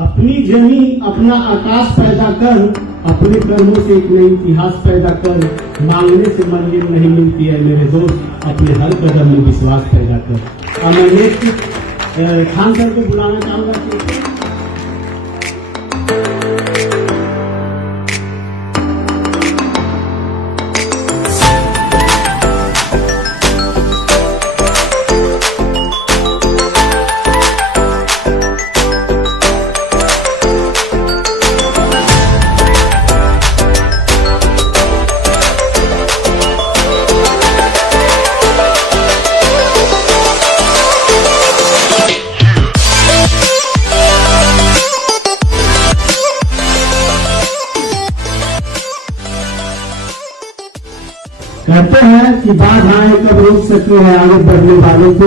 अपनी जमीन अपना आकाश पैदा कर, अपने कर्मों से एक नई इतिहास पैदा कर। मांगने से मंजिल नहीं मिलती है मेरे दोस्त, अपने हर कदम में विश्वास पैदा कर। और मैं नेक्स्ट खान सर को बुलाना चाहूंगा। कहते हैं कि बाधाएं कब रोक सकती है आगे बढ़ने वालों को,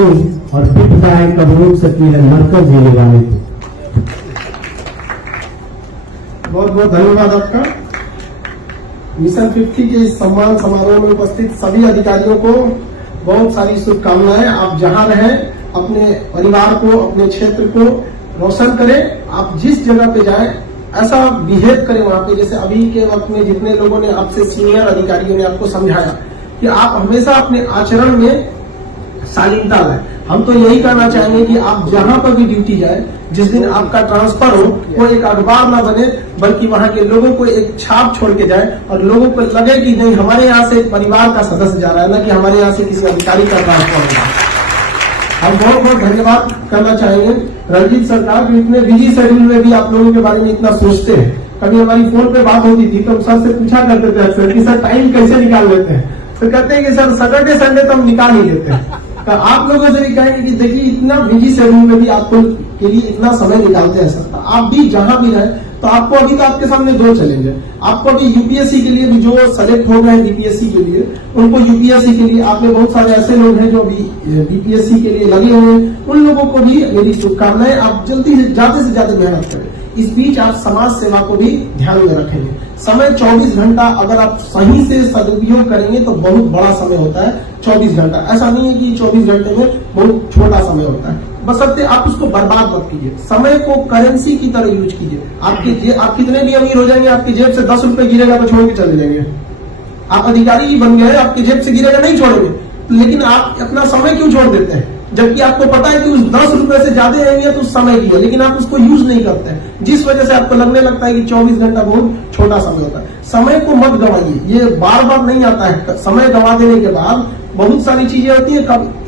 और विपदाएं कब रोक सकती है मरकर जीने वाले को। बहुत बहुत धन्यवाद आपका। मिशन 50 के इस सम्मान समारोह में उपस्थित सभी अधिकारियों को बहुत सारी शुभकामनाएं। आप जहां रहें अपने परिवार को, अपने क्षेत्र को रोशन करें। आप जिस जगह पे जाएं ऐसा बिहेव करें वहां पे, जैसे अभी के वक्त में जितने लोगों ने आपसे सीनियर अधिकारियों ने आपको समझाया कि आप हमेशा अपने आचरण में शालीनता लाएं। हम तो यही कहना चाहेंगे कि आप जहां पर भी ड्यूटी जाए, जिस दिन आपका ट्रांसफर हो, वो एक अखबार ना बने, बल्कि वहां के लोगों को एक छाप छोड़ के जाए और लोगों को लगे कि नहीं हमारे यहाँ से परिवार का सदस्य जा रहा है, ना कि हमारे यहाँ से किसी अधिकारी का ट्रांसफर हो रहा है। हम बहुत बहुत धन्यवाद करना चाहेंगे रंजीत सरकार, जो इतने बिजी शेड्यूल में भी आप लोगों के बारे में इतना सोचते हैं। कभी हमारी फोन पे बात होती थी तो हम सर से पूछा करते थे अक्सर कि सर टाइम कैसे निकाल लेते हैं, तो कहते हैं कि सर सैटरडे संडे तो हम निकाल ही लेते हैं। तो आप लोगों से भी कहेंगे कि देखिए इतना बिजी शेड्यूल में भी आपको के लिए इतना समय निकालते हैं सर। आप भी जहां भी रहे तो आपको अभी तो आपके सामने दो चैलेंज है। आपको अभी यूपीएससी के लिए भी जो सेलेक्ट हो गए हैं बीपीएससी के लिए, उनको यूपीएससी के लिए आपने बहुत सारे ऐसे लोग हैं जो अभी बीपीएससी के लिए लगे हुए हैं, उन लोगों को भी मेरी शुभकामनाएं। आप जल्दी से ज्यादा मेहनत करें। इस बीच आप समाज सेवा को भी ध्यान में रखेंगे। समय 24 घंटा अगर आप सही से सदुपयोग करेंगे तो बहुत बड़ा समय होता है 24 घंटा। ऐसा नहीं है कि 24 घंटे में बहुत छोटा समय होता है, बशर्ते आप उसको बर्बाद मत कीजिए। समय को करेंसी की तरह यूज कीजिए। आप कितने भी अमीर हो जाएंगे, आपकी जेब से 10 रुपए गिरेगा तो छोड़ के चले जाएंगे। आप अधिकारी ही बन गए, आपकी जेब से गिरेगा नहीं छोड़ेंगे, लेकिन आप अपना समय क्यों छोड़ देते हैं, जबकि आपको पता है कि उस 10 रुपए से ज्यादा आएंगे तो उस समय की है, लेकिन आप उसको यूज नहीं करते हैं, जिस वजह से आपको लगने लगता है कि 24 घंटा बहुत छोटा समय होता है। समय को मत गंवाइए, ये बार बार नहीं आता है। समय गंवा देने के बाद बहुत सारी चीजें होती है।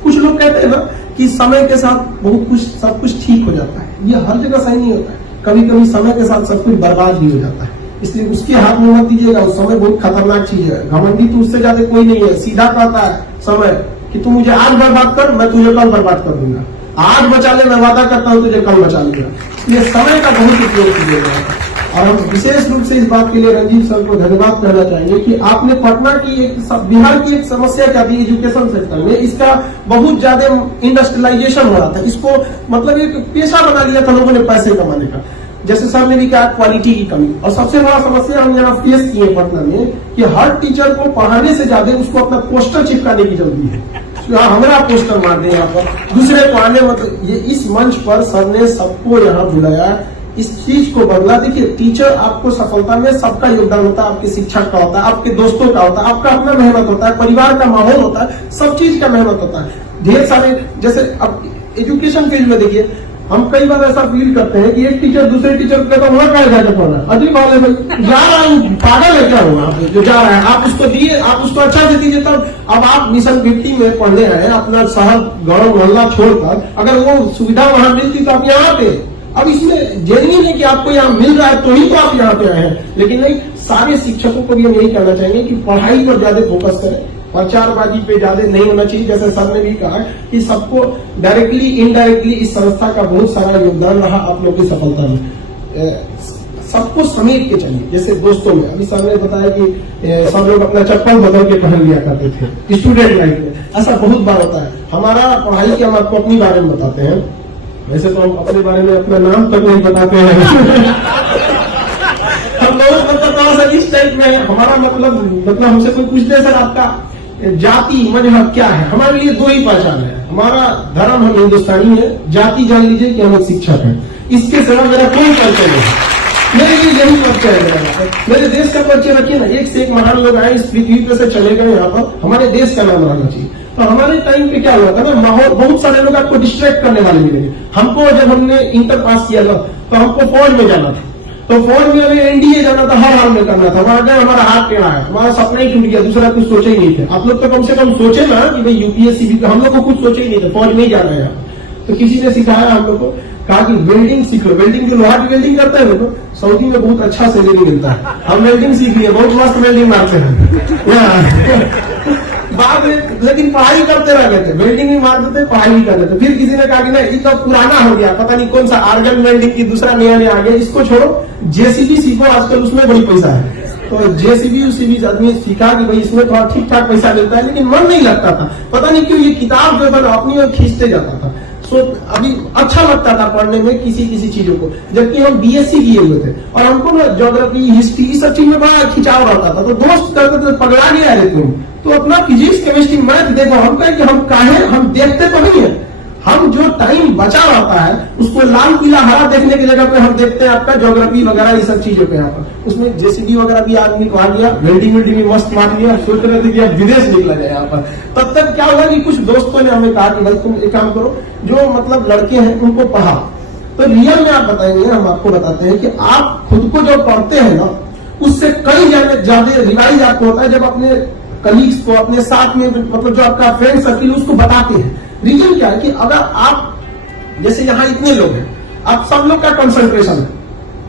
कुछ लोग कहते हैं ना कि समय के साथ बहुत कुछ सब कुछ ठीक हो जाता है, ये हर जगह सही नहीं होता है। कभी कभी समय के साथ सब कुछ बर्बाद भी हो जाता है, इसलिए उसके हाथ में मत दीजिएगा। उस समय बहुत खतरनाक चीज है। घमंडी तो उससे ज्यादा कोई नहीं है। सीधा कहता है समय कि तू मुझे आज बर्बाद कर, मैं तुझे कल बर्बाद कर दूंगा। आज बचा ले, मैं वादा करता हूं तुझे कल बचा लूंगा। इसलिए समय का बहुत उपयोग कीजिएगा। और हम विशेष रूप से इस बात के लिए रंजीत सर को धन्यवाद कहना चाहेंगे कि आपने पटना की बिहार की एक समस्या क्या थी एजुकेशन सेक्टर में, इसका बहुत ज्यादा इंडस्ट्रियलाइजेशन हो रहा था। इसको मतलब एक पेशा बना लिया था लोगों ने पैसे कमाने का। जैसे सर ने भी कहा क्वालिटी की कमी, और सबसे बड़ा समस्या हम यहाँ फेस किए पटना में कि हर टीचर को पढ़ाने से ज्यादा उसको अपना पोस्टर चिपकाने की जरूरी है। हमारा पोस्टर मार दे यहाँ पर, दूसरे को आने मतलब ये इस मंच पर सर ने सबको यहाँ बुलाया, इस चीज को बदला। देखिए टीचर आपको सफलता में सबका योगदान होता है, आपके शिक्षक का होता है, आपके दोस्तों का होता है, आपका अपना मेहनत होता है, परिवार का माहौल होता है, सब चीज का मेहनत होता है। ढेर सारे जैसे अब एजुकेशन फील्ड में देखिए हम कई बार ऐसा फील करते हैं कि एक टीचर दूसरे टीचर को कहता वहां क्या जाकर पढ़ना अजीब बात है भाई, जा रहा हूँ पागल है क्या हुआ जो जा रहा है, आप उसको दिए, आप उसको अच्छा से दीजिए। तब अब आप मिशन 50 में पढ़ने आए अपना शहर गाँव मोहल्ला छोड़कर, अगर वो सुविधा वहां मिलती तो आप यहाँ पे। अब इसमें जेन्युइन है कि आपको यहाँ मिल रहा है तो ही तो आप यहाँ पे आए हैं, लेकिन नहीं, सारे शिक्षकों को भी हम यही कहना चाहेंगे कि पढ़ाई पर ज्यादा फोकस करें, प्रचारबाजी पे ज्यादा नहीं होना चाहिए। जैसे सर ने भी कहा कि सबको डायरेक्टली इनडायरेक्टली इस संस्था का बहुत सारा योगदान रहा आप लोगों की सफलता में। सबको समेट के चलिए, जैसे दोस्तों में अभी सर ने बताया कि सब लोग अपना चप्पल बदल के पहन लिया करते थे स्टूडेंट लाइफ में, ऐसा बहुत बार होता है। हमारा पढ़ाई के हम आपको अपनी बारे में बताते हैं, वैसे तो हम अपने बारे में अपना नाम तक नहीं बताते हैं हम लोग मतलब थोड़ा सा इस टाइप में हमारा मतलब हमसे कोई पूछते सर आपका जाति मजहब क्या है, हमारे लिए दो ही पहचान है। हमारा धर्म हम हिंदुस्तानी है, जाति जान लीजिए कि हम एक शिक्षक हैं। इसके सिवा मेरा कोई परिचय नहीं। मेरे लिए यही परिचय है मेरा। मेरे देश का परिचय रखिए ना, एक से एक महान लोग आए इस पृथ्वी पे से चले गए, यहाँ पर हमारे देश का नाम रहना चाहिए। तो हमारे टाइम पे क्या हुआ था ना, माहौल, बहुत सारे लोग आपको डिस्ट्रैक्ट करने वाले मिलेंगे। हमको जब हमने इंटर पास किया था तो हमको फौज में जाना था, तो फौज में हमें एनडीए जाना था, हर हाल में करना था। वहां गए, हमारा हाथ टेढ़ा है, हमारा सपना ही टूट गया, दूसरा कुछ सोचे ही नहीं थे। आप लोग तो कम से कम सोचे ना कि भाई यूपीएससी भी, हम लोग को कुछ सोचे ही नहीं थे, फौज नहीं जाना है। तो किसी ने सिखाया हम लोग को, कहा कि वेल्डिंग सीख लो। वेल्डिंग जो लोहा की वेल्डिंग करता है लोग, सऊदी में बहुत अच्छा सैलरी मिलता है। हम वेल्डिंग सीख लिए, बहुत मस्त वेल्डिंग मारते हैं बाद में, लेकिन पढ़ाई करते रह गए थे, वेल्डिंग भी मार देते, पढ़ाई भी कर देते। फिर किसी ने कहा कि ना ये तो पुराना हो गया, पता नहीं कौन सा आर्गन वेल्डिंग की दूसरा नया नया आ गया, इसको छोड़ो, जेसीबी सीखो, आजकल उसमें बड़ी पैसा है। तो जेसीबी उसीबी आदमी सीखा कि भाई इसमें थोड़ा ठीक ठाक पैसा मिलता है, लेकिन मन नहीं लगता था। पता नहीं क्यों ये किताब जो था अपनी ओर खींचते जाता था। सो अभी अच्छा लगता था पढ़ने में किसी किसी चीजों को, जबकि हम बीएससी किए हुए थे और हमको ना ज्योग्राफी, हिस्ट्री, सब चीज में बड़ा खिंचाव रहता था। तो दोस्त करते थे, पगला गया है तुम तो अपना फिजिक्स, केमिस्ट्री, मैथ देखो। हम कहें कि हम काहे, हम देखते तो नहीं है, हम जो टाइम बचा रहता है उसको लाल पीला हरा देखने की जगह पे हम देखते हैं आपका ज्योग्राफी वगैरह ये सब चीजों पे। यहाँ पर उसमें जेसीबी वगैरह भी आदमी को आ गया, वेल्डिंग भी मस्त मार लिया, सोच रहे थे कि अब विदेश निकला जाए यहाँ पर। तब तक क्या हुआ कि कुछ दोस्तों ने हमें कहा कि भाई तुम एक काम करो, जो मतलब लड़के हैं उनको पढ़ा। तो रियल में आप बताएंगे, हम आपको बताते हैं कि आप खुद को जो पढ़ते हैं ना, उससे कई ज्यादा रिवाइज आपको होता है जब अपने कलीग्स को, अपने साथ में मतलब जो आपका फ्रेंड सर्किल उसको बताते हैं। रीजन क्या है कि अगर आप, जैसे यहाँ इतने लोग हैं, आप सब लोग का कंसंट्रेशन है,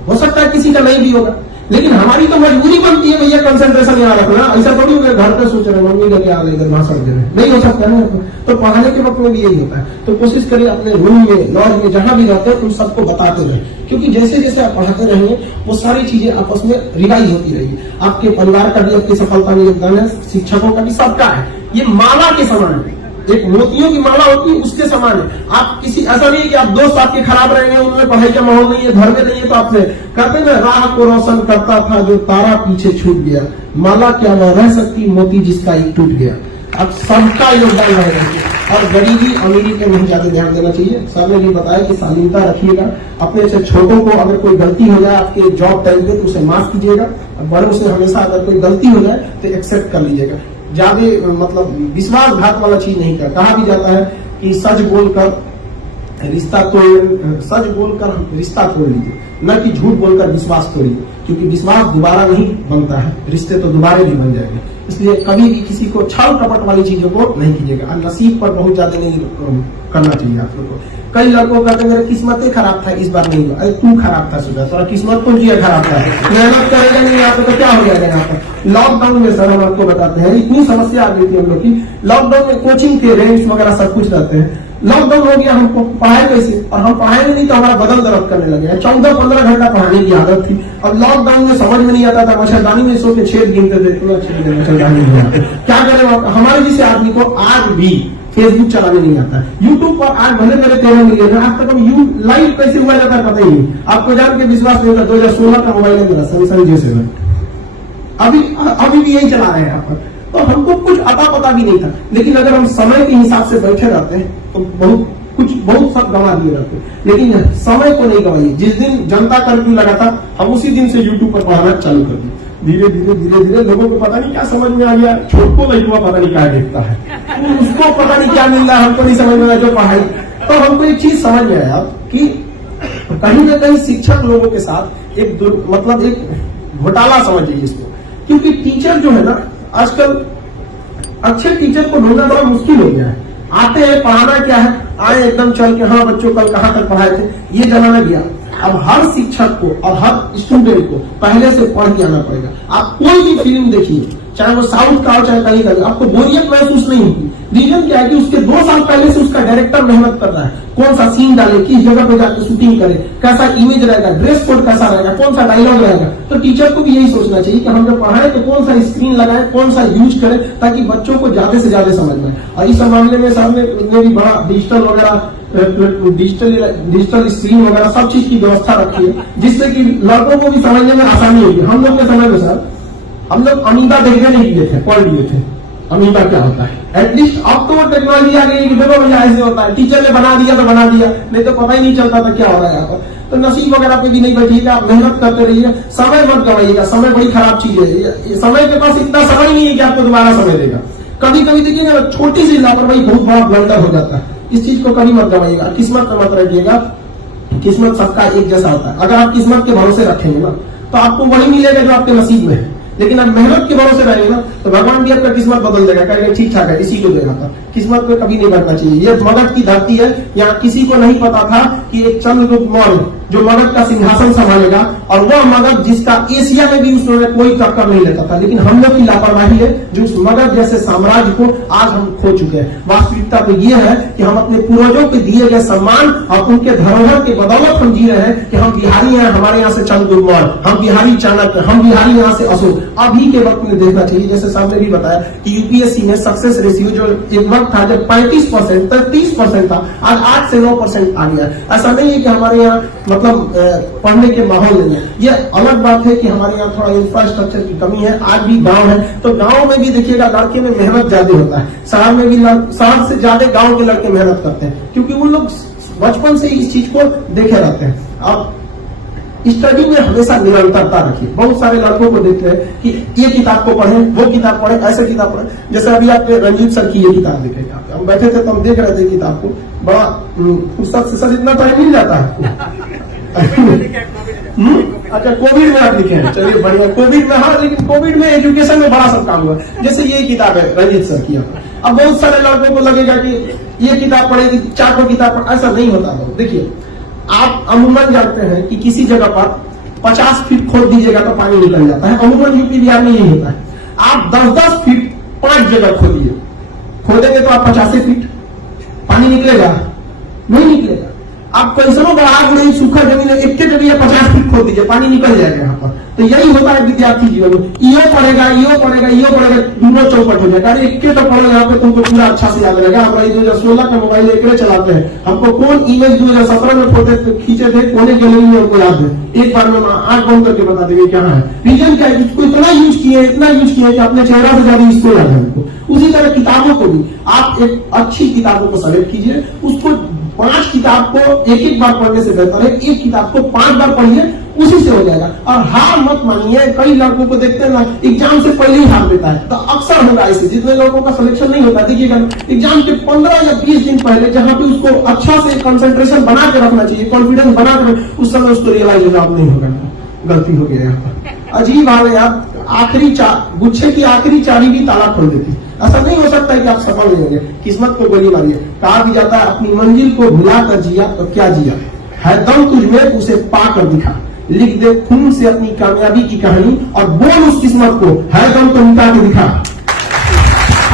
हो सकता है किसी का नहीं भी होगा, लेकिन हमारी तो मजबूरी बनती है भैया कंसंट्रेशन यहाँ रखना। ऐसा थोड़ी हो गया घर पे सोच रहे मम्मी का क्या इधर भाषण दे रहे, नहीं हो सकता ना। तो पढ़ाने के वक्त में भी यही होता है। तो कोशिश करिए अपने रूम में, लॉज में, जहां भी रहते हैं उन सबको बताते रहे, क्योंकि जैसे जैसे आप पढ़ाते रहेंगे वो सारी चीजें आपस में रिवाइज होती रहेगी। आपके परिवार का भी आपकी सफलता में योगदान है, शिक्षकों का भी, सबका है। ये माला के समान है, एक मोतियों की माला होती है उसके समान है। आप किसी, ऐसा नहीं है कि आप दोस्त आपके खराब रहेंगे, उनमें पढ़ाई का माहौल नहीं है, घर में नहीं है, तो आपसे कहते हैं राह को रोशन करता था जो तारा पीछे छूट गया, माला क्या वह रह सकती मोती जिसका एक टूट गया। अब सबका योगदान रहेगा और गरीबी अमीरी पे नहीं ज्यादा ध्यान देना चाहिए। सर ने भी बताया कि शालीनता रखिएगा, अपने से छोटों को अगर कोई गलती हो जाए आपके जॉब टाइम पे तो उसे माफ कीजिएगा, बड़ों से हमेशा अगर कोई गलती हो जाए तो एक्सेप्ट कर लीजिएगा। ज्यादा मतलब विश्वासघात वाला चीज नहीं कर। कहा भी जाता है कि सच बोलकर रिश्ता तोड़ लीजिए, न कि झूठ बोलकर विश्वास तोड़िए, क्योंकि विश्वास दोबारा नहीं बनता है, रिश्ते तो दोबारा भी बन जाएंगे। इसलिए कभी भी किसी को छल कपट वाली चीजों को नहीं कीजिएगा। नसीब पर बहुत ज्यादा नहीं करना चाहिए आप लोग को। कई लड़कों कहते हैं मेरा किस्मत ही खराब था, इस बार नहीं हुआ। अरे तू खराब था सुबह, थोड़ा किस्मत तो जी खराब था, मेहनत करेगा नहीं यहाँ पे तो क्या हो जाएगा। यहाँ पर लॉकडाउन में सर हम आपको बताते हैं इतनी समस्या आ गई थी हम लोग की। लॉकडाउन में कोचिंग के रेंट्स वगैरह सब कुछ रहते हैं, लॉकडाउन हो गया, हमको पढ़ाए कैसे, और हम पढ़ाएंगे नहीं तो हमारा बदन दर्द करने लगे। 14-15 घंटा पढ़ाने की आदत थी। अब लॉकडाउन में समझ में नहीं आता था, मच्छरदानी में सो के छेद गिनते थे, मच्छरदानी नहीं आता। क्या करें, हमारे जैसे आदमी को आज भी फेसबुक चलाने नहीं आता है। यूट्यूब पर आज भले मेरे 13 मिलियन, आज तक हम लाइव कैसे हुआ जाता है पता ही नहीं। आपको जान के विश्वास नहीं होता, 2016 का मोबाइल है मेरा, सैमसंग J7, अभी भी यही चला रहे हैं यहाँ पर। तो हमको कुछ अता पता भी नहीं था, लेकिन अगर हम समय के हिसाब से बैठे रहते हैं तो बहुत सब गंवा दिए रहते, लेकिन समय को नहीं गंवाइए। जिस दिन जनता कर्फ्यू लगा था हम उसी दिन से यूट्यूब पर पढ़ाना चालू कर दिए। धीरे धीरे लोगों को पता नहीं क्या समझ में आ गया। छोट को लड़का पता नहीं क्या देखता है, उसको पता नहीं क्या मिल रहा है, हमको नहीं समझ में आया जो पढ़ाई। तो हमको एक चीज समझ में आया कि कहीं ना कहीं शिक्षक लोगों के साथ एक घोटाला समझिए इसको, क्योंकि टीचर जो है ना आजकल अच्छे टीचर को ढूंढना बड़ा मुश्किल हो गया है। आते हैं, पढ़ाना क्या है, आए एकदम चल के हाँ बच्चों कल कहाँ तक पढ़ाए थे, ये जमाना गया। अब हर शिक्षक को और हर स्टूडेंट को पहले से पढ़ के आना पड़ेगा। आप कोई भी फिल्म देखिए, चाहे वो साउथ का हो चाहे कहीं का, आपको बोरियत महसूस नहीं होगी। रीजन क्या है कि उसके 2 साल पहले से उसका डायरेक्टर मेहनत कर रहा है, कौन सा सीन डाले, किस जगह पे जाकर शूटिंग करे, कैसा इमेज रहेगा, ड्रेस कोड कैसा रहेगा, कौन सा डायलॉग रहेगा। तो टीचर को भी यही सोचना चाहिए कि हम जब पढ़ाएं तो कौन सा स्क्रीन लगाए, कौन सा यूज करें, ताकि बच्चों को ज्यादा से ज्यादा समझ में। और इस मामले में सामने भी बड़ा डिजिटल वगैरह, डिजिटल स्क्रीन वगैरह सब चीज की व्यवस्था रखी है, जिससे कि लड़कों को भी समझने में आसानी होगी। हम लोग के समय में सर हम लोग अमीबा देखने नहीं दिए थे, पढ़ लिए थे। अमीबा क्या होता है। एटलीस्ट अब तो वो टेक्नोलॉजी आ गई है कि देखो भैया ऐसे होता है, टीचर ने बना दिया तो बना दिया, नहीं तो पता ही नहीं चलता था क्या हो रहा है यहाँ पर। तो नसीब वगैरह पे भी नहीं बैठिएगा, आप मेहनत करते रहिए, समय मत गवाइएगा, समय बड़ी खराब चीज है। ये समय के पास इतना समय नहीं है कि आपको दोबारा समय देगा। कभी कभी देखिएगा छोटी सी लापरवाही बहुत बड़ा ब्लंडर हो जाता है, इस चीज को कभी मत गवाइएगा। किस्मत पे मत रखिएगा, किस्मत सबका एक जैसा होता है। अगर आप किस्मत के भरोसे रखेंगे ना तो आपको वही मिलेगा जो आपके नसीब में है, लेकिन आप मेहनत के भरोसे रहेंगे ना तो भगवान भी आपका किस्मत बदल देगा, कहेंगे ठीक ठाक है इसी को देना था। किस्मत पे कभी नहीं बढ़ना चाहिए। ये मगध की धरती है, यहाँ किसी को नहीं पता था कि एक चंद्रगुप्त मौर्य जो मगध का सिंहासन संभालेगा, और वह मगध जिसका एशिया में भी उसने कोई टक्कर नहीं लेता था। लेकिन हम लोग की लापरवाही है जो उस मगध जैसे साम्राज्य को आज हम खो चुके हैं। वास्तविकता तो ये है कि हम अपने पूर्वजों के दिए गए सम्मान और उनके धरोहर के बदौलत हम जी रहे हैं कि हम बिहारी हैं, हमारे यहाँ से चंद्रगुप्त मौर्य, हम बिहारी चाणक्य, हम बिहारी यहाँ से अशोक। अभी के वक्त में देखना चाहिए, जैसे सामने भी बताया कि यूपीएससी में सक्सेस रेशियो जो एक वक्त था जब 35% 30% था, आज 8 से 9% आ गया। ऐसा नहीं है कि हमारे यहाँ मतलब पढ़ने के माहौल नहीं है। ये अलग बात है कि हमारे यहाँ थोड़ा इंफ्रास्ट्रक्चर की कमी है। आज भी गांव है तो गांव में भी देखिएगा लड़के में मेहनत ज्यादा होता है, शहर में भी शहर से ज्यादा गांव के लड़के मेहनत करते हैं, क्योंकि उन लोग बचपन से इस चीज को देखे रहते हैं। अब स्टडी में हमेशा निरंतरता रखिए। बहुत सारे लड़कों को देखते हैं कि ये किताब को पढ़ें, वो किताब पढ़ें, ऐसे किताब पढ़ें। जैसे अभी आपने रंजीत सर की ये किताब देखे, हम बैठे थे तो हम देख रहे थे किताब को, बड़ा फुर्सत से। सर इतना टाइम मिल जाता है अच्छा कोविड में आप लिखे हैं, चलिए बढ़िया। कोविड में, हाँ, लेकिन कोविड में एजुकेशन में बड़ा सब काम हुआ। जैसे ये किताब है रंजीत सर की, अब बहुत सारे लड़कों को लगेगा कि ये किताब पढ़ेगी, 4 किताब पढ़, ऐसा नहीं होता। देखिए आप अमूमन जानते हैं कि किसी जगह पर 50 फीट खोद दीजिएगा तो पानी निकल जाता है। अमूमन यूपी बिहार में यही होता है। आप 10-10 फीट 5 जगह खोदिए, खोदेंगे तो आप 50 फीट, पानी निकलेगा? नहीं निकलेगा। आप कैसनो बड़ा नहीं, सूखा जमीन है, एक जगह 50 फीट खोद दीजिए, पानी निकल जाएगा यहाँ पर। तो यही होता है विद्यार्थी जीवन में। यो पढ़ेगा, दोनों चौपट हो जाएगा। अरे एक तो पढ़ेगा, यहाँ पे तुमको पूरा अच्छा से याद रहेगा। हमारा 2016 का मोबाइल एक चलाते हैं, हमको कौन इमेज 2017 में फोटो खींचे थे, कोने गैलरी में हमको याद है। एक बार में आंख बंद करके बता देंगे क्या है। रीजन क्या है, इसको इतना यूज किए कि अपने चेहरा से ज्यादा इसको याद है हमको। उसी तरह किताबों को भी आप एक अच्छी किताबों को सेलेक्ट कीजिए, उसको 5 किताब को एक बार पढ़ने से बेहतर है एक किताब को 5 बार पढ़िए, उसी से हो जाएगा। और हार मत मानिए। कई लड़कों को देखते हैं ना, एग्जाम से पहले ही हार देता है, तो अक्सर होगा ऐसे। जितने लोगों का सिलेक्शन नहीं होता, देखिएगा एग्जाम के 15 या 20 दिन पहले जहां पे उसको अच्छा से कंसंट्रेशन बना के रखना चाहिए, कॉन्फिडेंस बना के, उस समय उसको रियलाइज होगा अब नहीं होगा, गलती हो गया यहाँ पर। अजीब हाल है यार, आखिरी गुच्छे की आखिरी चाबी भी ताला खोल देती है। ऐसा नहीं हो सकता है कि आप सफल नहीं होंगे। किस्मत को गोली मारिए। कहा भी जाता है अपनी मंजिल को भुला कर जिया तो क्या जिया, है दम तुझमें उसे पा कर दिखा, लिख दे खून से अपनी कामयाबी की कहानी और बोल उस किस्मत को, है दम तो मिटा के दिखा।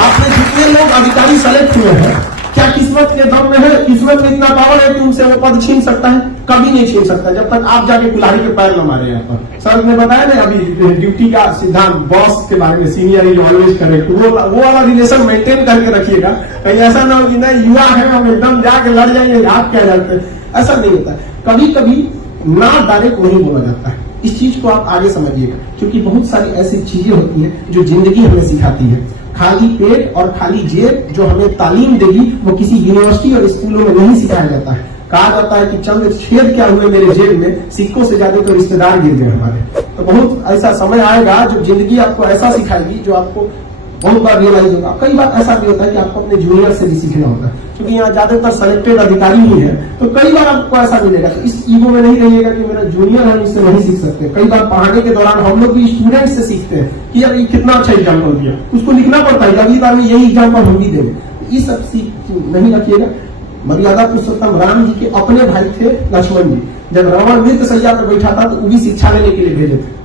आपने जितने लोग अधिकारी सेलेक्ट हुए हैं, क्या किस्मत के दम में है? किस्मत में इतना पावर है कि उनसे वो पद छीन सकता है? कभी नहीं छीन सकता, जब तक आप जाके कुल्हाड़ी के पैर न मारे। यहाँ पर सर ने बताया ना अभी ड्यूटी का सिद्धांत, बॉस के बारे में, सीनियर इज ऑलवेज करेक्ट, वो वाला रिलेशन मेंटेन करके रखिएगा। कहीं ऐसा ना हो कि नहीं युवा है हम एकदम जाके लड़ जाएंगे, आप क्या जानते हैं, ऐसा नहीं होता है। कभी कभी ना डायरेक्ट नहीं बोला जाता है। इस चीज को आप आगे समझिएगा, क्योंकि बहुत सारी ऐसी चीजें होती है जो जिंदगी हमें सिखाती है। खाली पेट और खाली जेब जो हमें तालीम देगी वो किसी यूनिवर्सिटी और स्कूलों में नहीं सिखाया जाता है। कहा जाता है कि चंद छेद क्या हुए मेरे जेब में, सिक्कों से ज्यादा तो रिश्तेदार गिर गए हमारे। तो बहुत ऐसा समय आएगा जो जिंदगी आपको ऐसा सिखाएगी जो आपको बहुत बार रियलाइज होगा। कई बार ऐसा भी होता है कि आपको अपने जूनियर से भी सीखना होता है, क्योंकि यहाँ ज्यादातर सेलेक्टेड अधिकारी ही है। तो कई बार आपको ऐसा मिलेगा, तो इस ईगो में नहीं रहिएगा कि मेरा जूनियर है इससे नहीं सीख सकते। कई बार पढ़ाने के दौरान हम लोग भी स्टूडेंट से सीखते हैं कि यार ये कितना अच्छा एग्जाम्पल दिया, उसको लिखना पड़ता है, अगली बार में यही एग्जाम्पल हम भी देंगे। ये सब सीख नहीं रखिएगा। मर्यादा पुरुषोत्तम राम जी के अपने भाई थे लक्ष्मण जी, जब रावण मृत सैया पर बैठा था तो वो भी शिक्षा लेने के लिए भेजे थे।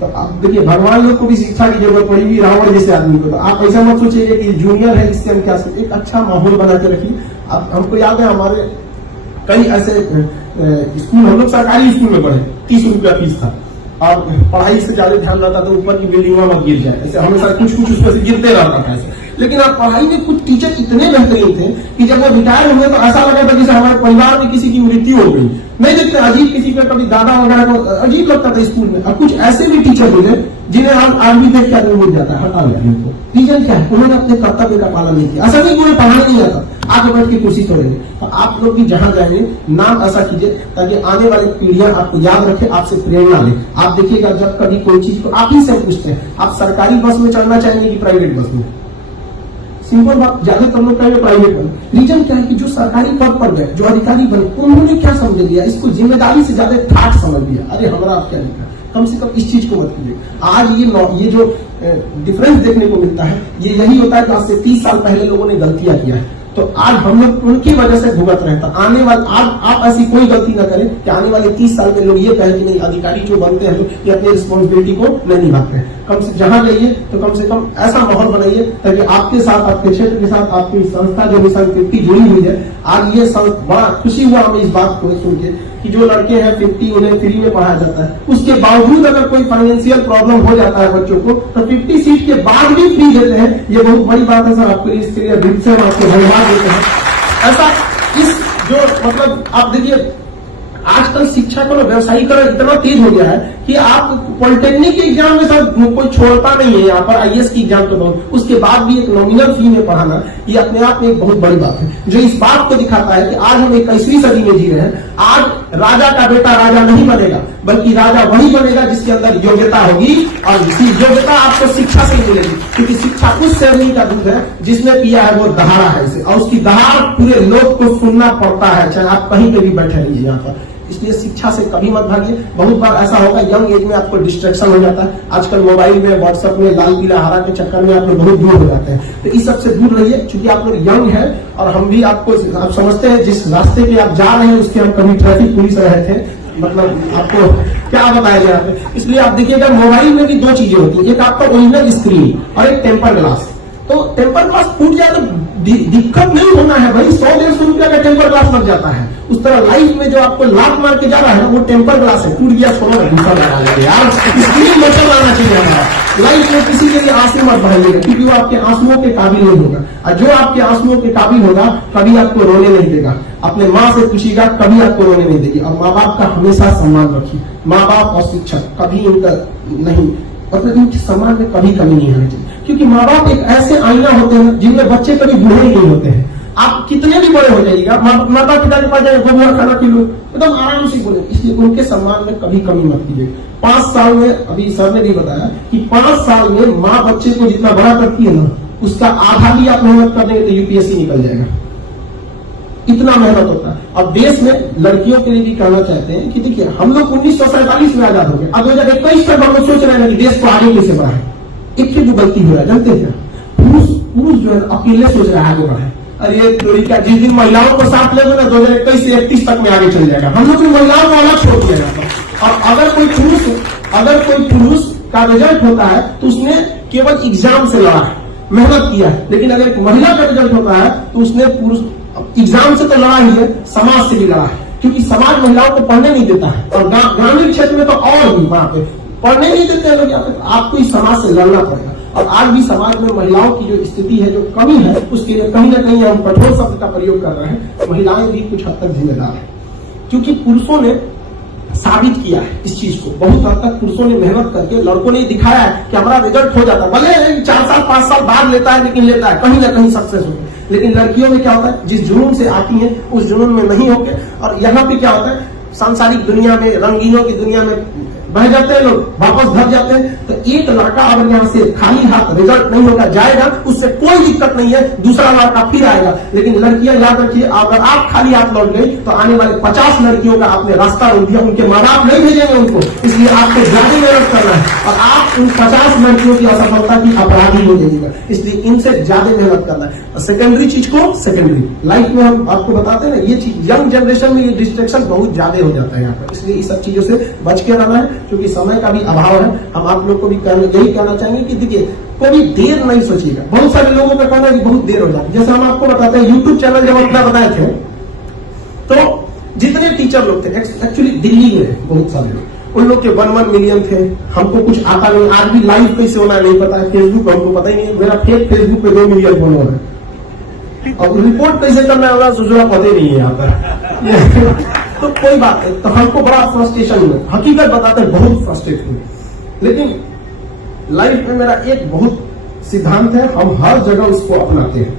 तो आप देखिए भगवान लोग को भी शिक्षा की जरूरत पड़ेगी रावण जैसे आदमी को। तो आप ऐसा मत सोचिए कि जूनियर है इससे हम क्या सकते। एक अच्छा माहौल बना के रखिए। आप हमको याद है हमारे कई ऐसे स्कूल, हम लोग सरकारी स्कूल में पढ़े, 30 रुपया फीस था और पढ़ाई से ज्यादा ध्यान रहता था ऊपर की बिल्डिंग में मत गिर जाए, ऐसे हमेशा कुछ उसमें से गिरते रहता था ऐसे। लेकिन आप पढ़ाई में कुछ टीचर इतने बेहतरीन थे कि जब वो रिटायर हुए तो ऐसा लगा था जैसे हमारे परिवार में किसी की मृत्यु हो गई। नहीं देखते अजीब, किसी का कभी दादा वगैरह को अजीब लगता था स्कूल में। और कुछ ऐसे भी टीचर मिले जिन्हें आज भी देख के आदमी मिल जाता है, हटा लिया उनको। रीजन क्या है? उन्होंने अपने कर्तव्य का पालन नहीं किया। ऐसा नहीं उन्हें पढ़ाना नहीं आता, आगे बैठ के कुर्सी तोड़ेंगे। तो आप लोग भी जहां जाएंगे नाम ऐसा कीजिए ताकि आने वाली पीढ़ियां आपको याद रखे, आपसे प्रेरणा ले। आप देखिएगा जब कभी कोई चीज को आप ही से पूछते हैं, आप सरकारी बस में चढ़ना चाहेंगे कि प्राइवेट बस में? सिंपल बात, ज्यादातर लोग कहेंगे प्राइवेट बने। रीजन क्या है कि जो सरकारी पद पर गए, जो अधिकारी बने, उन्होंने क्या समझ लिया? इसको जिम्मेदारी से ज्यादा ठाट समझ लिया। अरे हमारा आप क्या लिखा, कम से कम इस चीज को मत कीजिए। आज ये जो डिफरेंस देखने को मिलता है, ये यही होता है कि आज से 30 साल पहले लोगों ने गलतियां किया है, तो आज हम लोग उनकी वजह से भुगत रहे हैं। आने वाले आप ऐसी कोई गलती ना करें कि आने वाले 30 साल में लोग ये कहें कि नहीं, अधिकारी जो बनते हैं ये अपनी रिस्पॉन्सिबिलिटी को नहीं निभाते हैं। कम से जहां जाइए तो कम से कम ऐसा माहौल बनाइए ताकि आपके साथ, आपके क्षेत्र के साथ आपकी संस्था जो मिशन 50 जुड़ी हुई है, आज ये बड़ा खुशी हुआ हमें इस बात को सुन के कि जो लड़के हैं 50 उन्हें फ्री में पढ़ाया जाता है। उसके बावजूद अगर कोई फाइनेंशियल प्रॉब्लम हो जाता है बच्चों को तो 50 सीट के बाद भी फ्री देते हैं। ये बहुत बड़ी बात है सर, आपके इसके लिए दिल से आपको धन्यवाद देते हैं। ऐसा इस जो मतलब आप देखिए आजकल शिक्षा का व्यवसायीकरण इतना तेज हो गया है कि आप पॉलिटेक्निक के एग्जाम में सर कोई छोड़ता नहीं है। यहाँ पर आईएएस की एग्जाम तो बहुत, उसके बाद भी एक नॉमिनल फी में पढ़ाना, ये अपने आप में एक बहुत बड़ी बात है जो इस बात को दिखाता है कि आज हम 21वीं सदी में जी रहे हैं। आज राजा का बेटा राजा नहीं बनेगा, बल्कि राजा वही बनेगा जिसके अंदर योग्यता होगी, और इसी योग्यता आपको शिक्षा से मिलेगी, क्योंकि शिक्षा उस श्रेणी का दूध है जिसने पिया है वो दहाड़ा है इसे, और उसकी दहाड़ पूरे लोग को सुनना पड़ता है, चाहे आप कहीं पे भी बैठे रहिए यहाँ पर। इसलिए शिक्षा से कभी मत भागिए। बहुत बार ऐसा होगा यंग एज में आपको डिस्ट्रैक्शन हो जाता है। आजकल मोबाइल में, व्हाट्सएप में लाल पीला हरा के चक्कर में आप लोग बहुत दूर हो जाते हैं, तो इस सब से दूर रहिए। क्योंकि आप लोग यंग हैं और हम भी आप समझते हैं जिस रास्ते पे आप जा रहे हैं उसके हम कभी ट्रैफिक पुलिस रहे थे, मतलब आपको क्या बताया जाए। इसलिए आप देखिएगा मोबाइल में भी दो चीजें होती है, एक आपका ओरिजिनल स्क्रीन और एक टेम्पर ग्लास। तो टेम्पर ग्लास टूट जाए तो दिक्कत नहीं होना है भाई, 100-150 रुपया का टेम्पर ग्लास लग जाता है। उस तरह लाइफ में जो आपको लात मार के जा रहा है ना, वो टेम्पर ग्लास है, टूट गया छोड़ो दूसरा लगा लेंगे यार। स्क्रीन बचल लाना चाहिए हमारा। लाइफ में किसी के लिए आंसू मत बहाइएगा, क्योंकि वो आपके आंसुओं के काबिल नहीं होगा, और जो आपके आंसुओं के काबिल होगा कभी आपको रोने नहीं देगा। अपने माँ से पूछिएगा, कभी आपको रोने नहीं देगी। और माँ बाप का हमेशा सम्मान रखिए। माँ बाप और शिक्षक कभी इनका नहीं, मतलब इनके सम्मान में कभी कमी नहीं होनी चाहिए, क्योंकि माँ बाप एक ऐसे आईना होते हैं जिनमें बच्चे कभी बूढ़े ही नहीं होते हैं। आप कितने भी बड़े हो जाइएगा, माता पिता के पास जाए, गोबरा खाना खिलो, एकदम आराम से बोले। इसलिए उनके सम्मान में कभी कमी मत कीजिए। 5 साल में, अभी सर ने भी बताया कि 5 साल में माँ बच्चे को जितना बड़ा करती है ना, उसका आधा भी आप मेहनत कर देंगे तो यूपीएससी निकल जाएगा। इतना मेहनत होता है। अब देश में लड़कियों के लिए भी कहना चाहते हैं कि देखिए हम लोग 1947 में आजाद हो गए, अब 2021 तक हम लोग सोच रहे हैं कि देश को आगे कैसे बढ़ाए। एक जो गलती हो रहा है जानते हैं क्या? पुरुष जो है अकेले सोच रहा है आगे बढ़ाए। अरे थोड़ी क्या, जिस दिन महिलाओं को साथ लेंगे ना 2021 से 31 तक में आगे चल जाएगा। हम लोग महिलाओं को अलग छोड़ दिया जाता है। और अगर कोई पुरुष का रिजल्ट होता है तो उसने केवल एग्जाम से लड़ा है, मेहनत किया है। लेकिन अगर एक महिला का रिजल्ट होता है तो उसने पुरुष एग्जाम से तो लड़ा ही है, समाज से भी लड़ा है, क्योंकि समाज महिलाओं को पढ़ने नहीं देता है। और ग्रामीण क्षेत्र में तो और भी वहां पे पढ़ने नहीं देते हैं लोग। आपको इस समाज से लड़ना पड़ेगा। और आज भी समाज में महिलाओं की जो स्थिति है, जो कमी है, उसके लिए कहीं ना कहीं हम कठोर शब्द का प्रयोग कर रहे हैं। महिलाएं भी कुछ हद तक जिम्मेदार है, क्योंकि पुरुषों ने साबित किया है इस चीज को। बहुत हद तक पुरुषों ने मेहनत करके, लड़कों ने दिखाया है कि हमारा रिजल्ट हो जाता है, भले 4 साल 5 साल बाद लेता है, लेकिन लेता है, कहीं ना कहीं सक्सेस होता है। लेकिन लड़कियों में क्या होता है, जिस जुनून से आती है उस जुनून में नहीं होके, और यहाँ पे क्या होता है, सांसारिक दुनिया में, रंगीनों की दुनिया में बह जाते हैं लोग, वापस घर जाते हैं। तो एक लड़का अगर यहाँ से खाली हाथ रिजल्ट नहीं होगा जाएगा, उससे कोई दिक्कत नहीं है, दूसरा लड़का फिर आएगा। लेकिन लड़कियां याद रखिए, अगर आप खाली हाथ लौट गई तो आने वाले 50 लड़कियों का आपने रास्ता रोक दिया। उनके माँ बाप नहीं भेजेंगे उनको, इसलिए आपको ज्यादा मेहनत करना है और आप उन 50 लड़कियों की असफलता की अपराधी हो जाइएगा। इसलिए इनसे ज्यादा मेहनत करना है। और सेकेंडरी चीज को सेकेंडरी लाइफ में हम आपको बताते हैं ना, ये चीज यंग जनरेशन में ये डिस्ट्रैक्शन बहुत ज्यादा हो जाता है यहाँ पर। इसलिए इस सब चीजों से बच के रहना है, क्योंकि समय का भी अभाव है। हम आप लोग को भी यही कहना चाहेंगे कि देखिए कभी देर नहीं सोचिएगा। बहुत सारे लोगों का कहना है कि बहुत देर हो जाती है। जैसे हम आपको बताते हैं, यूट्यूब चैनल जब अपना बनाए थे तो जितने टीचर लोग थे, एक्चुअली दिल्ली में बहुत सारे लोग, उन लोग के 1 मिलियन थे, हमको कुछ आता नहीं, आज भी लाइव कैसे होना है नहीं पता है, फेसबुक हमको पता ही नहीं है, मेरा फेक फेसबुक पे 2 मिलियन फॉलोअर है, और रिपोर्ट कैसे करना होगा सोचना पता ही नहीं है यहाँ पर तो कोई बात नहीं, तो हमको बड़ा फ्रस्ट्रेशन हुआ, हकीकत बताते बहुत फ्रस्ट्रेट हुए। लेकिन लाइफ में मेरा एक बहुत सिद्धांत है, हम हर जगह उसको अपनाते हैं।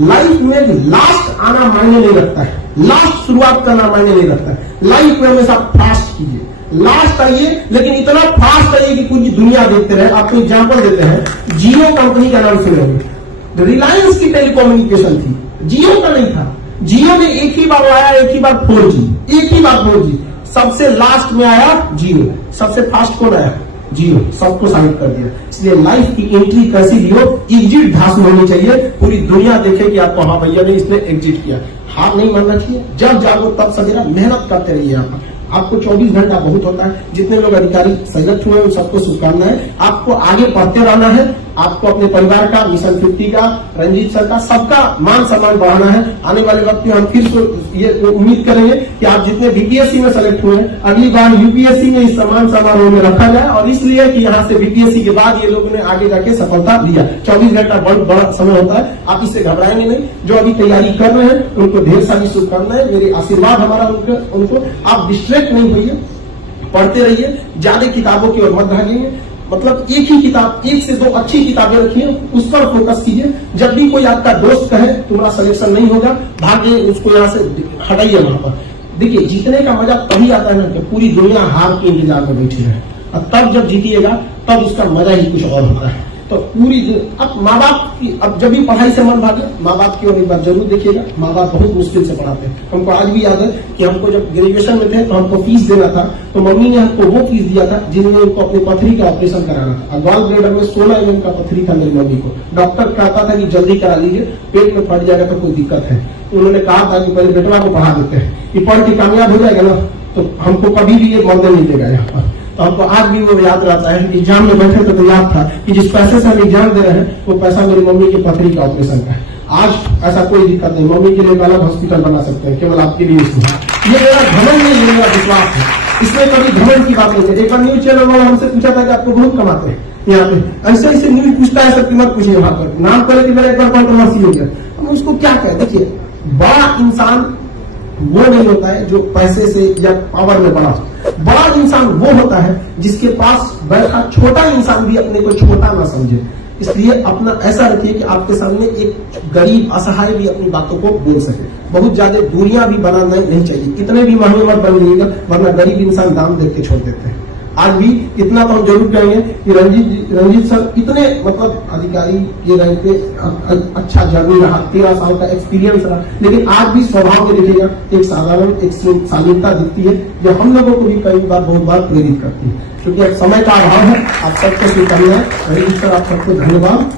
लाइफ में लास्ट आना मायने नहीं रखता है, लास्ट शुरुआत करना मायने नहीं रखता है। लाइफ में हमेशा फास्ट कीजिए, लास्ट आइए, लेकिन इतना फास्ट आइए कि पूरी दुनिया देखते रहे। आपको एग्जांपल देते हैं, जियो कंपनी का नाम सुने होंगे, रिलायंस की टेलीकम्युनिकेशन थी, जियो का नहीं था। जियो ने एक ही बार आया, एक ही बार 4G, एक ही बार 4G, सबसे लास्ट में आया जियो, सबसे फास्ट कौन आया? जियो, सबको साबित कर दिया। इसलिए लाइफ की एंट्री कैसी भी हो, एग्जिट धांसू होनी चाहिए, पूरी दुनिया देखे कि आपको हाँ भैया ने इसने एग्जिट किया। हार नहीं मानना चाहिए, जब जागो तब सवेरा, मेहनत करते रहिए। आपको 24 घंटा बहुत होता है। जितने लोग अधिकारी सेलेक्ट हुए उन सबको शुभकामनाएं। आपको आगे बढ़ते रहना है, आपको अपने परिवार का, मिशन 50 का, रंजीत सर का, सबका मान सम्मान बढ़ाना है। आने वाले वक्त में हम फिर ये उम्मीद करेंगे कि आप जितने बीपीएससी में सेलेक्ट हुए हैं, अगली बार यूपीएससी में इस सम्मान समारोह में रखा जाए, और इसलिए कि यहाँ से बीपीएससी के बाद ये लोगों ने आगे जाके सफलता लिया। 24 घंटा बहुत बड़ा समय होता है, आप इससे घबराएंगे नहीं। जो अभी तैयारी कर रहे हैं उनको ढेर सारी शुभकामनाएं, मेरे आशीर्वाद हमारा उनको। आप डिस्ट्रैक्ट नहीं होइए, पढ़ते रहिए, ज्यादा किताबों की ओर मत भागिए। मतलब एक ही किताब, 1 से 2 अच्छी किताबें रखिए, उस पर फोकस कीजिए। जब भी कोई आपका दोस्त कहे तुम्हारा सिलेक्शन नहीं होगा, भागे, उसको यहाँ से हटाइए वहां पर। देखिए, जीतने का मजा तभी आता है ना कि पूरी दुनिया हार के इंतजार में बैठी है, और तब जब जीतिएगा तब उसका मजा ही कुछ और होता है। तो पूरी अब माँ बाप की, अब जब भी पढ़ाई से मन भागे, माँ बाप की ओर एक बार जरूर देखिएगा। माँ बाप बहुत मुश्किल से पढ़ाते हैं। हमको आज भी याद है कि हमको जब ग्रेजुएशन में थे तो हमको फीस देना था, तो मम्मी ने हमको वो फीस दिया था जिनमें उनको अपनी पथरी का ऑपरेशन कराना था। गॉल ब्लैडर में 16 mm का पथरी था मेरी मम्मी को। डॉक्टर कहता था कि जल्दी करा लीजिए, पेट में फट जाएगा तो कोई दिक्कत है। तो उन्होंने कहा था कि पहले बेटवा को पढ़ा देते हैं, कि पढ़ के कामयाब हो जाएगा ना तो हमको कभी भी ये मौका नहीं देगा यहाँ पर। तो हमको आज भी वो याद रहता है कि एग्जाम में बैठे तो याद था कि जिस पैसे से हम एग्जाम दे रहे हैं वो पैसा मेरी मम्मी की पथरी का ऑपरेशन का है। आज ऐसा कोई दिक्कत नहीं, मम्मी के लिए एक अलग हॉस्पिटल बना सकते हैं, केवल आपके लिए। ये मेरा घमंड नहीं, ये मेरा विश्वास है, इसमें कभी घमंड की बात नहीं है। एक बार न्यूज चैनल वाला हमसे पूछा था कि आपको बहुत कमाते हैं यहाँ पे, ऐसे ऐसे न्यूज पूछता है, सब कीमत पूछिए वहां पर, नाम करे कि मेरा एक बार कंट्रोवर्सी हो गया। हम उसको क्या कहें? देखिए, बड़ा इंसान वो नहीं होता है जो पैसे से या पावर में बड़ा हो। बड़ा इंसान वो होता है जिसके पास बैठा छोटा इंसान भी अपने को छोटा ना समझे। इसलिए अपना ऐसा रखिए कि आपके सामने एक गरीब असहाय भी अपनी बातों को बोल सके। बहुत ज्यादा दूरियां भी बनाना नहीं चाहिए, इतने भी महंगे मत बन जाइएगा, वरना गरीब इंसान दाम देख के छोड़ देते हैं। आज भी इतना तो हम जरूर कहेंगे कि रंजीत सर इतने मतलब अधिकारी के रैंक पे अच्छा जर्नी रहा, 13 साल का एक्सपीरियंस रहा, लेकिन आज भी स्वभाव में देखिएगा एक साधारण, एक शालीनता दिखती है जो हम लोगों को भी कई बार बहुत बार प्रेरित करती है। क्योंकि अब समय का अभाव है। आप सबको शुभकामनाएं। रंजीत सर, आप सबको धन्यवाद।